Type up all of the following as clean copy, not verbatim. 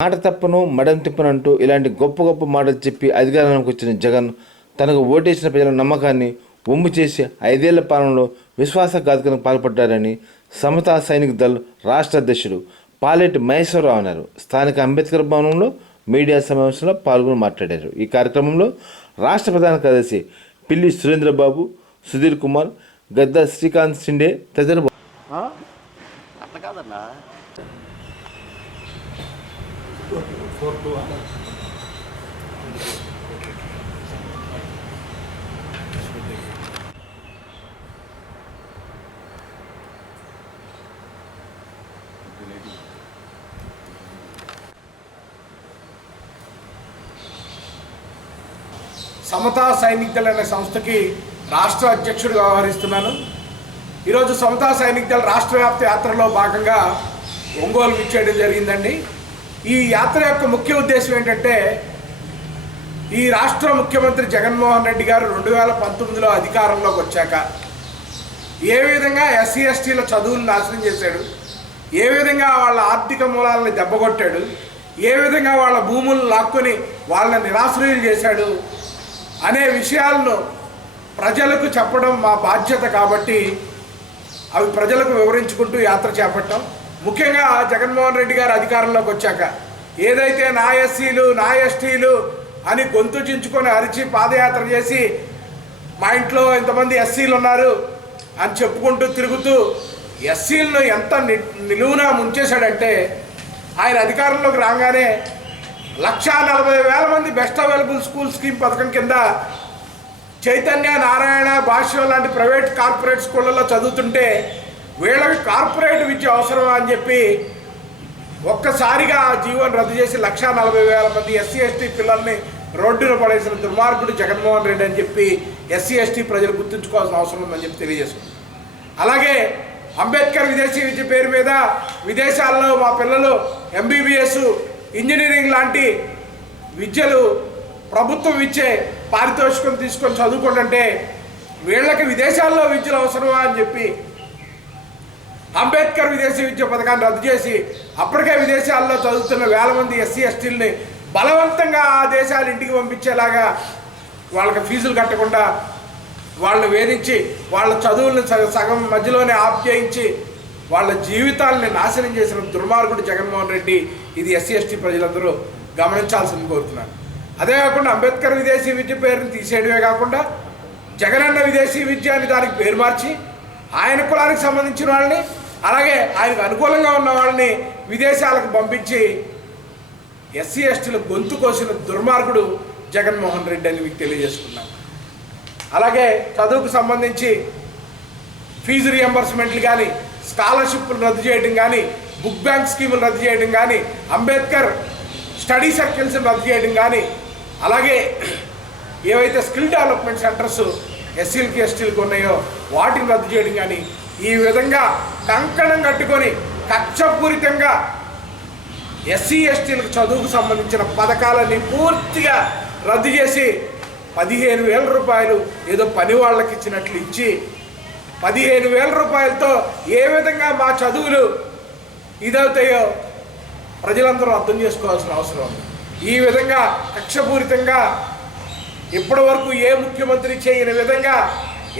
మాట తప్పను మడం తిప్పనంటూ ఇలాంటి గొప్ప గొప్ప మాటలు చెప్పి అధికారంలోకి వచ్చిన జగన్ తనకు ఓటేసిన ప్రజల నమ్మకాన్ని ఒమ్ము చేసి 5 ఏళ్ల పాలనలో విశ్వాసఘాతకానికి పాల్పడ్డారని సమతా సైనిక్ దళ్ రాష్ట్ర అధ్యక్షుడు పాలెటి మహేశ్వరరావు అన్నారు. స్థానిక అంబేద్కర్ భవనంలో మీడియా సమావేశంలో పాల్గొని మాట్లాడారు. ఈ కార్యక్రమంలో రాష్ట్ర ప్రధాన కార్యదర్శి పిల్లి సురేంద్రబాబు, సుధీర్ కుమార్, గద్దా శ్రీకాంత్ షిండే తదితరులు. సమతా సైనిక్ దళ్ అనే సంస్థకి రాష్ట్ర అధ్యక్షుడిగా వ్యవహరిస్తున్నాను. ఈరోజు సమతా సైనిక్ దళ్ రాష్ట్ర వ్యాప్త యాత్రలో భాగంగా ఒంగోలు విచ్చేయడం జరిగిందండి. ఈ యాత్ర యొక్క ముఖ్య ఉద్దేశం ఏంటంటే, ఈ రాష్ట్ర ముఖ్యమంత్రి జగన్మోహన్ రెడ్డి గారు 2019లో అధికారంలోకి వచ్చాక ఏ విధంగా ఎస్సీ ఎస్టీల చదువులు నాశనం చేశాడు, ఏ విధంగా వాళ్ళ ఆర్థిక మూలాలను దెబ్బకొట్టాడు, ఏ విధంగా వాళ్ళ భూములను లాక్కొని వాళ్ళని నిరాశ్రయులు చేశాడు అనే విషయాలను ప్రజలకు చెప్పడం మా బాధ్యత. కాబట్టి అవి ప్రజలకు వివరించుకుంటూ యాత్ర చేపట్టాం. ముఖ్యంగా జగన్మోహన్ రెడ్డి గారు అధికారంలోకి వచ్చాక ఏదైతే నా ఎస్సీలు నా ఎస్టీలు అని గొంతు చించుకొని అరిచి పాదయాత్ర చేసి మా ఇంట్లో ఇంతమంది ఎస్సీలు ఉన్నారు అని చెప్పుకుంటూ తిరుగుతూ ఎస్సీలను ఎంత నిలువునా ముంచేశాడంటే, ఆయన అధికారంలోకి రాగానే 1,40,000 మంది బెస్ట్ అవైలబుల్ స్కూల్ స్కీమ్ పథకం కింద చైతన్య, నారాయణ, భాష్యం లాంటి ప్రైవేట్ కార్పొరేట్ స్కూళ్ళల్లో చదువుతుంటే వీళ్ళకి కార్పొరేట్ విద్య అవసరమా అని చెప్పి ఒక్కసారిగా జీవోని రద్దు చేసి 1,40,000 మంది ఎస్సీ ఎస్టీ పిల్లల్ని రోడ్డున పడేసిన దుర్మార్గుడు జగన్మోహన్ రెడ్డి అని చెప్పి ఎస్సీ ఎస్టీ ప్రజలు గుర్తుంచుకోవాల్సిన అవసరం ఉందని చెప్పి తెలియజేసుకుంది. అలాగే అంబేద్కర్ విదేశీ విద్య పేరు మీద విదేశాల్లో మా పిల్లలు ఎంబీబీఎస్, ఇంజనీరింగ్ లాంటి విద్యలు ప్రభుత్వం ఇచ్చే పారితోషికం తీసుకొని చదువుకుంటుంటే వీళ్ళకి విదేశాల్లో విద్యలు అవసరమా అని చెప్పి అంబేద్కర్ విదేశీ విద్య పథకాన్ని రద్దు చేసి అప్పటికే విదేశాల్లో చదువుతున్న 1000 మంది ఎస్సీ ఎస్టీలని బలవంతంగా ఆ దేశాలు ఇంటికి పంపించేలాగా వాళ్ళకి ఫీజులు కట్టకుండా వాళ్ళని వేధించి వాళ్ళ చదువులను సగం మధ్యలోనే ఆఫ్ చేయించి వాళ్ళ జీవితాలని నాశనం చేసిన దుర్మార్గుడు జగన్మోహన్ రెడ్డి. ఇది ఎస్సీ ఎస్టీ ప్రజలందరూ గమనించాల్సింది కోరుతున్నాను. అదే కాకుండా అంబేద్కర్ విదేశీ విద్య పేరుని తీసేయడమే కాకుండా జగనన్న విదేశీ విద్య అని దానికి పేరు మార్చి ఆయన కులానికి సంబంధించిన వాళ్ళని, అలాగే ఆయనకు అనుకూలంగా ఉన్న వాళ్ళని విదేశాలకు పంపించి ఎస్సీ ఎస్టీల గొంతు కోసిన దుర్మార్గుడు జగన్మోహన్ రెడ్డి అని మీకు తెలియజేసుకున్నాను. అలాగే చదువుకు సంబంధించి ఫీజు రియంబర్స్మెంట్లు కానీ, స్కాలర్షిప్లు రద్దు చేయడం కానీ, బుక్ బ్యాంక్ స్కీములు రద్దు చేయడం కానీ, అంబేద్కర్ స్టడీ సర్కిల్స్ని రద్దు చేయడం కానీ, అలాగే ఏవైతే స్కిల్ డెవలప్మెంట్ సెంటర్స్ ఎస్సీలకి ఎస్టీలకు ఉన్నాయో వాటిని రద్దు చేయడం కానీ, ఈ విధంగా కంకణం కట్టుకొని కక్షపూరితంగా ఎస్సీ ఎస్టీలకు చదువుకు సంబంధించిన పథకాలన్నీ పూర్తిగా రద్దు చేసి 15,000 రూపాయలు ఏదో పని వాళ్ళకి ఇచ్చినట్లు ఇచ్చి 15,000 రూపాయలతో ఏ విధంగా మా చదువులు ఇదవుతాయో ప్రజలందరూ అర్థం చేసుకోవాల్సిన అవసరం ఉంది. ఈ విధంగా కక్షపూరితంగా ఇప్పటి వరకు ఏ ముఖ్యమంత్రి చేయని విధంగా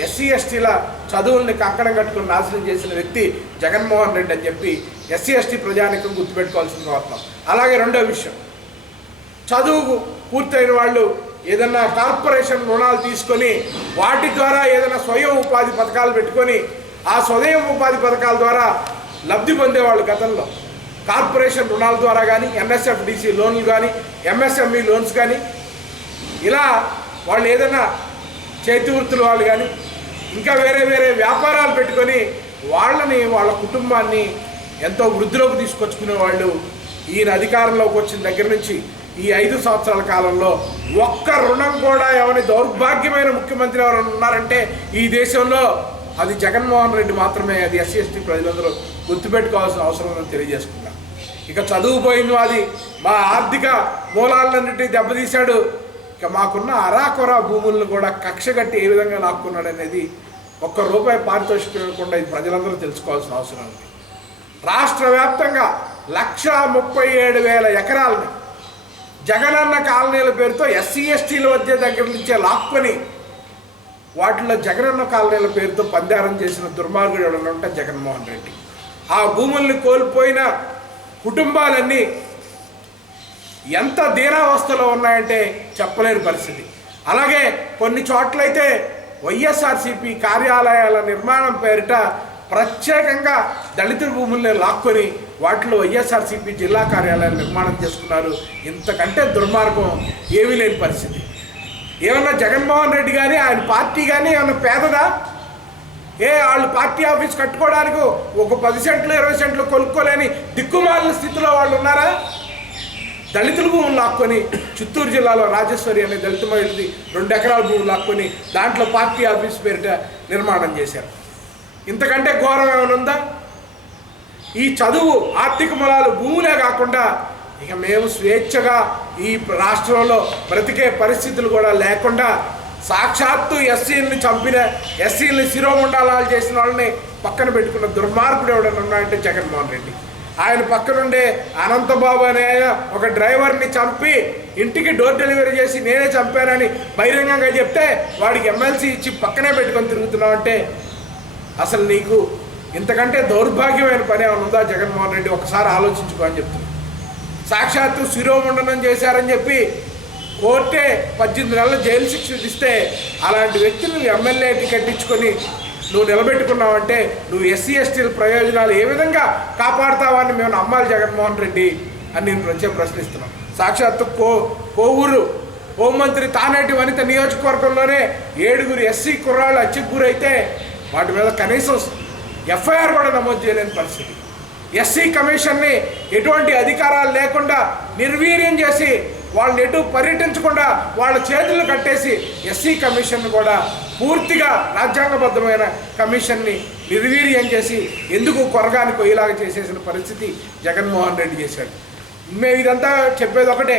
ఎస్సీ ఎస్టీల చదువుల్ని కంకణం కట్టుకుని నాశనం చేసిన వ్యక్తి జగన్మోహన్ రెడ్డి అని చెప్పి ఎస్సీ ఎస్టీ ప్రజానికం గుర్తుపెట్టుకోవాల్సిన అవసరం. అలాగే రెండో విషయం, చదువు పూర్తయిన వాళ్ళు ఏదన్నా కార్పొరేషన్ రుణాలు తీసుకొని వాటి ద్వారా ఏదైనా స్వయం ఉపాధి పథకాలు పెట్టుకొని ఆ స్వయం ఉపాధి పథకాల ద్వారా లబ్ధి పొందేవాళ్ళు గతంలో కార్పొరేషన్ రుణాల ద్వారా కానీ, ఎన్ఎస్ఎఫ్డిసి లోన్లు కానీ, ఎంఎస్ఎంఈ లోన్స్ కానీ, ఇలా వాళ్ళు ఏదైనా చేతి వృత్తుల వాళ్ళు కానీ ఇంకా వేరే వేరే వ్యాపారాలు పెట్టుకొని వాళ్ళని వాళ్ళ కుటుంబాన్ని ఎంతో వృద్ధిలోకి తీసుకొచ్చుకునే వాళ్ళు ఈయన అధికారంలోకి వచ్చిన దగ్గర నుంచి ఈ 5 సంవత్సరాల కాలంలో ఒక్క రుణం కూడా ఎవరి దౌర్భాగ్యమైన ముఖ్యమంత్రి ఎవరు ఉన్నారంటే ఈ దేశంలో అది జగన్మోహన్ రెడ్డి మాత్రమే. అది ఎస్సీ ఎస్టీ ప్రజలందరూ గుర్తుపెట్టుకోవాల్సిన అవసరం ఉందని తెలియజేసుకున్నాను. ఇక చదువుపోయింది అది మా ఆర్థిక మూలాలన్నింటినీ దెబ్బతీశాడు. ఇక మాకున్న అరాకొర భూములను కూడా కక్షగట్టి ఏ విధంగా లాక్కున్నాడు అనేది ₹1 పారితోషికం ఇవ్వకుండా ఇది ప్రజలందరూ తెలుసుకోవాల్సిన అవసరం ఉంది. రాష్ట్ర వ్యాప్తంగా 1,37,000 ఎకరాలని జగనన్న కాలనీల పేరుతో ఎస్సీ ఎస్టీల మధ్య దగ్గర నుంచే లాక్కొని వాటిలో జగనన్న కాలనీల పేరుతో పందారం చేసిన దుర్మార్గుడు ఎవడన్నా ఉంటే జగన్మోహన్ రెడ్డి. ఆ భూముల్ని కోల్పోయిన కుటుంబాలన్నీ ఎంత దీనావస్థలో ఉన్నాయంటే చెప్పలేని పరిస్థితి. అలాగే కొన్ని చోట్లయితే వైఎస్ఆర్సీపీ కార్యాలయాల నిర్మాణం పేరిట ప్రత్యేకంగా దళిత భూముల్ని లాక్కొని వాటిలో వైఎస్ఆర్సీపీ జిల్లా కార్యాలయాలు నిర్మాణం చేసుకున్నారు. ఇంతకంటే దుర్మార్గం ఏమీ లేని పరిస్థితి. ఏమన్నా జగన్మోహన్ రెడ్డి కానీ ఆయన పార్టీ కానీ ఏమన్నా పేదదా? వాళ్ళు పార్టీ ఆఫీస్ కట్టుకోవడానికి ఒక 10 సెంట్లు 20 సెంట్లు కొనుక్కోలేని దిక్కుమాలిన స్థితిలో వాళ్ళు ఉన్నారా? దళితుల భూములు లాక్కొని చిత్తూరు జిల్లాలో రాజేశ్వరి అనే దళిత మహిళది 2 ఎకరాల భూములు లాక్కొని దాంట్లో పార్టీ ఆఫీస్ పేరిట నిర్మాణం చేశారు. ఇంతకంటే ఘోరం ఏమైనా ఉందా? ఈ చదువు ఆర్థిక మూలాలు భూములే కాకుండా ఇక మేము స్వేచ్ఛగా ఈ రాష్ట్రంలో బ్రతికే పరిస్థితులు కూడా లేకుండా సాక్షాత్తు ఎస్సీలని చంపిన ఎస్సీలని శిరోమండలాలు చేసిన వాళ్ళని పక్కన పెట్టుకున్న దుర్మార్గుడు ఎవడన్నా ఉన్నాడంటే జగన్మోహన్ రెడ్డి. ఆయన పక్కనుండే అనంతబాబు అనే ఒక డ్రైవర్ని చంపి ఇంటికి డోర్ డెలివరీ చేసి నేనే చంపానని బహిరంగంగా చెప్తే వాడికి ఎమ్మెల్సీ ఇచ్చి పక్కనే పెట్టుకొని తిరుగుతున్నావు అంటే అసలు నీకు ఇంతకంటే దౌర్భాగ్యమైన పని ఏమైనా ఉందా జగన్మోహన్ రెడ్డి? ఒకసారి ఆలోచించుకో అని చెప్తున్నాను. సాక్షాత్తు శిరోమండనం చేశారని చెప్పి కోర్టే 18 నెలల జైలు శిక్ష విధిస్తే అలాంటి వ్యక్తులు ఎమ్మెల్యే టికెట్ ఇచ్చుకొని నువ్వు నిలబెట్టుకున్నావంటే నువ్వు ఎస్సీ ఎస్టీల ప్రయోజనాలు ఏ విధంగా కాపాడుతావని మేము నమ్మాలి జగన్మోహన్ రెడ్డి అని నేను ప్రశ్నిస్తున్నాను. సాక్షాత్తు కోవూరు హోంమంత్రి తానేటి వనిత నియోజకవర్గంలోనే 7 ఎస్సీ కుర్రాళ్ళు హత్యకు గురైతే వాటి మీద కనీసం ఎఫ్ఐఆర్ కూడా నమోదు చేయలేని పరిస్థితి. ఎస్సీ కమిషన్ని ఎటువంటి అధికారాలు లేకుండా నిర్వీర్యం చేసి వాళ్ళని ఎటు పర్యటించకుండా వాళ్ళ చేతులు కట్టేసి ఎస్సీ కమిషన్ కూడా పూర్తిగా రాజ్యాంగబద్ధమైన కమిషన్ని నిర్వీర్యం చేసి ఎందుకు కొరగాని కొయ్యలాగా చేసేసిన పరిస్థితి జగన్మోహన్ రెడ్డి చేశాడు. మేము ఇదంతా చెప్పేది ఒకటే,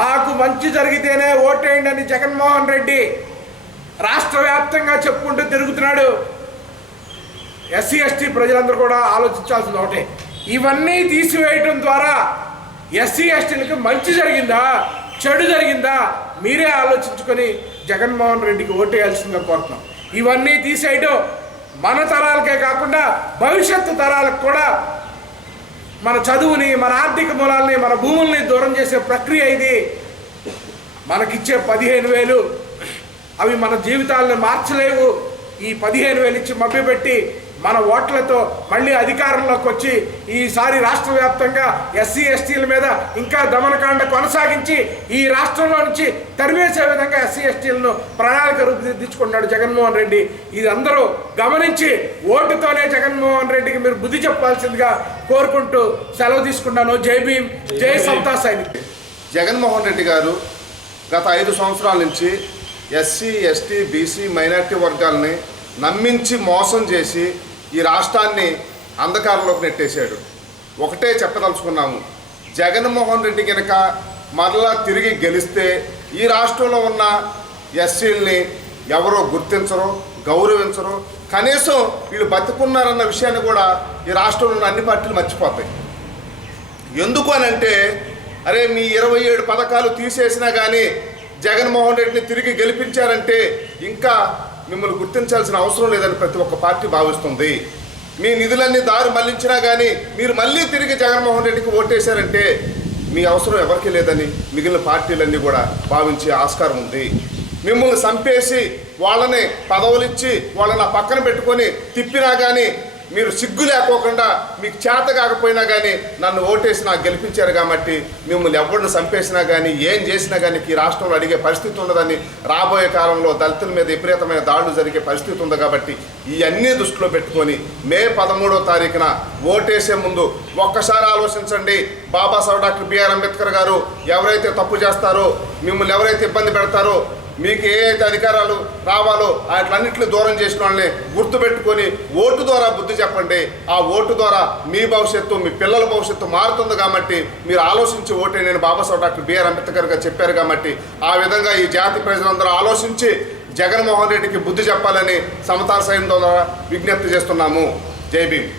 మాకు మంచి జరిగితేనే ఓటేయండి అని జగన్మోహన్ రెడ్డి రాష్ట్ర వ్యాప్తంగా చెప్పుకుంటూ తిరుగుతున్నాడు. ఎస్సీ ఎస్టీ ప్రజలందరూ కూడా ఆలోచించాల్సింది ఒకటే, ఇవన్నీ తీసివేయటం ద్వారా ఎస్సీ ఎస్టీలకు మంచి జరిగిందా చెడు జరిగిందా మీరే ఆలోచించుకొని జగన్మోహన్ రెడ్డికి ఓటేయాల్సిందిగా కోరుతున్నాం. ఇవన్నీ తీసేయటం మన తరాలకే కాకుండా భవిష్యత్తు తరాలకు కూడా మన చదువుని, మన ఆర్థిక మూలాల్ని, మన భూముల్ని దూరం చేసే ప్రక్రియ ఇది. మనకిచ్చే 15,000 అవి మన జీవితాలను మార్చలేవు. ఈ 15,000 ఇచ్చి మభ్యపెట్టి మన ఓట్లతో మళ్ళీ అధికారంలోకి వచ్చి ఈసారి రాష్ట్ర వ్యాప్తంగా ఎస్సీ ఎస్టీల మీద ఇంకా దమనకాండ కొనసాగించి ఈ రాష్ట్రంలో నుంచి తరివేసే విధంగా ఎస్సీ ఎస్టీలను ప్రణాళిక రూపుదిద్దుకున్నాడు జగన్మోహన్ రెడ్డి. ఇది అందరూ గమనించి ఓటుతోనే జగన్మోహన్ రెడ్డికి మీరు బుద్ధి చెప్పాల్సిందిగా కోరుకుంటూ సెలవు తీసుకున్నాను. జై భీమ్, జై సమతా సైనిక్. జగన్మోహన్ రెడ్డి గారు గత 5 సంవత్సరాల నుంచి ఎస్సీ ఎస్టీ బీసీ మైనారిటీ వర్గాల్ని నమ్మించి మోసం చేసి ఈ రాష్ట్రాన్ని అంధకారంలోకి నెట్టేశాడు. ఒకటే చెప్పదలుచుకున్నాము, జగన్మోహన్ రెడ్డి కనుక మరలా తిరిగి గెలిస్తే ఈ రాష్ట్రంలో ఉన్న ఎస్సీలని ఎవరో గుర్తించరు, గౌరవించరు. కనీసం వీళ్ళు బతుకున్నారన్న విషయాన్ని కూడా ఈ రాష్ట్రంలో ఉన్న అన్ని పార్టీలు మర్చిపోతాయి. ఎందుకు అనంటే, అరే మీ 27 పథకాలు తీసేసినా కానీ జగన్మోహన్ రెడ్డిని తిరిగి గెలిపించారంటే ఇంకా మిమ్మల్ని గుర్తించాల్సిన అవసరం లేదని ప్రతి ఒక్క పార్టీ భావిస్తుంది. మీ నిధులన్నీ దారి మళ్లించినా కానీ మీరు మళ్ళీ తిరిగి జగన్మోహన్ రెడ్డికి ఓటేశారంటే మీ అవసరం ఎవరికి లేదని మిగిలిన పార్టీలన్నీ కూడా భావించే ఆస్కారం ఉంది. మిమ్మల్ని చంపేసి వాళ్ళని పదవులిచ్చి వాళ్ళని పక్కన పెట్టుకొని తిప్పినా కానీ మీరు సిగ్గు లేకోకుండా మీకు చేత కాకపోయినా కానీ నన్ను ఓటేసి నాకు గెలిపించారు కాబట్టి మిమ్మల్ని ఎవరిని చంపేసినా కానీ ఏం చేసినా కానీ ఈ రాష్ట్రంలో అడిగే పరిస్థితి ఉండదని, రాబోయే కాలంలో దళితుల మీద విపరీతమైన దాడులు జరిగే పరిస్థితి ఉంది. కాబట్టి ఇవన్నీ దృష్టిలో పెట్టుకొని మే 13వ తారీఖున ఓటేసే ముందు ఒక్కసారి ఆలోచించండి. బాబాసాహెబ్ డాక్టర్ బిఆర్ అంబేద్కర్ గారు ఎవరైతే తప్పు చేస్తారో, మిమ్మల్ని ఎవరైతే ఇబ్బంది పెడతారో, మీకు ఏ అయితే అధికారాలు రావాలో వాటిలన్నింటినీ దూరం చేసిన వాళ్ళని గుర్తుపెట్టుకొని ఓటు ద్వారా బుద్ధి చెప్పండి. ఆ ఓటు ద్వారా మీ భవిష్యత్తు, మీ పిల్లల భవిష్యత్తు మారుతుంది. కాబట్టి మీరు ఆలోచించి ఓటే నేను బాబాసాహెబ్ డాక్టర్ బిఆర్ అంబేద్కర్ గారు చెప్పారు. కాబట్టి ఆ విధంగా ఈ జాతి ప్రజలందరూ ఆలోచించి జగన్మోహన్ రెడ్డికి బుద్ధి చెప్పాలని సమతా సైన్యం ద్వారా విజ్ఞప్తి చేస్తున్నాము. జై భీమ్.